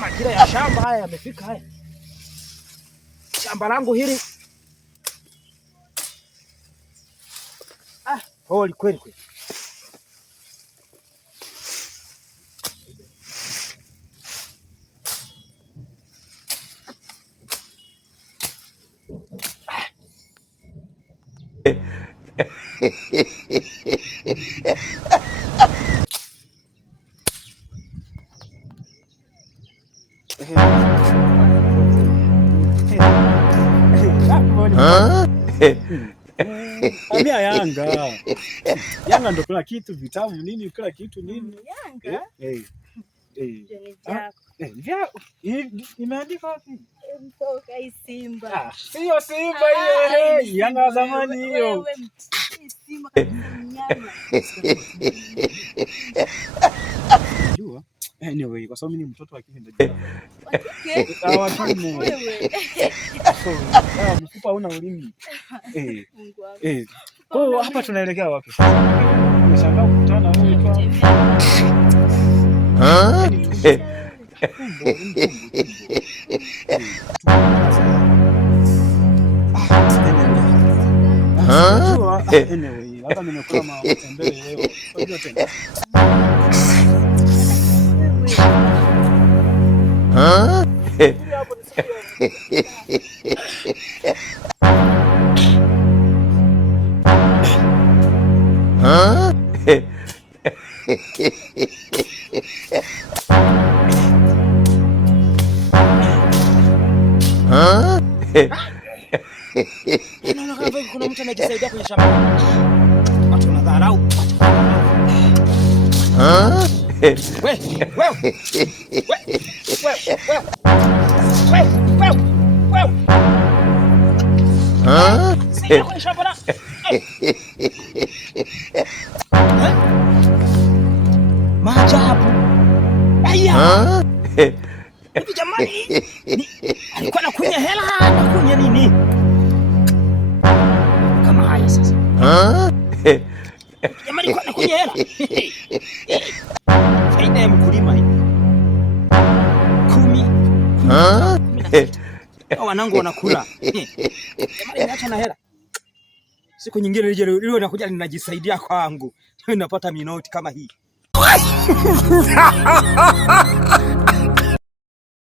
Majira ya shamba haya yamefika haya. Shamba langu hili. Holi kweli kweli. Ambia Yanga ndo kila kitu, vitamu nini, kila kitu nini. Yanga? Imeandika wapi? Mtoka Simba. Sio Simba hiyo. Yanga wa zamani hiyo. Wewe Simba kabisa. Jua? Anyway, kwa sababu mimi ni mtoto wa kike ndio. Wa kike. Wewe. Mfupa una ulimi. Kwa hapa tunaelekea wapi? Nimeshangaa kukutana wewe kwa. Anyway, hata nimekula matembele leo. Unajua tena. Kuna mtu anajisaidia kwenye shamba. Watu wanadharau. Maajabu. Aya. Hivi jamani, alikuwa anakunya hela, anakunya nini? Kama haya sasa. Jamani, alikuwa anakunya hela. Faida ya mkulima hii. 10. Wanangu wanakula. Jamani, niacha na hela. Siku nyingine leo nakuja ninajisaidia kwangu. Napata minoti kama hii.